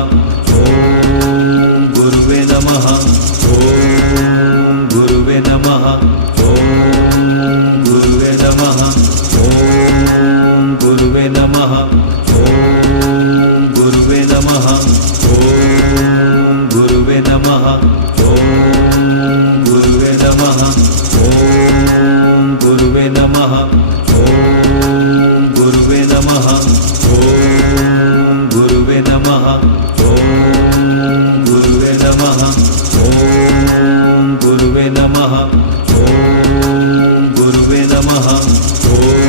ओम गुरुवे नमः ओम गुरुवे नमः ओम गुरुवे नमः ओम गुरुवे नमः ओम गुरुवे नमः ओम गुरुवे नमः ओम गुरुवे नमः ओम गुरुवे नमः ओम गुरुवे नमः ओम गुरुवे नमः ओम गुरुवे नमः ओम गुरुवे नमः ओम गुरुवे नमः ओम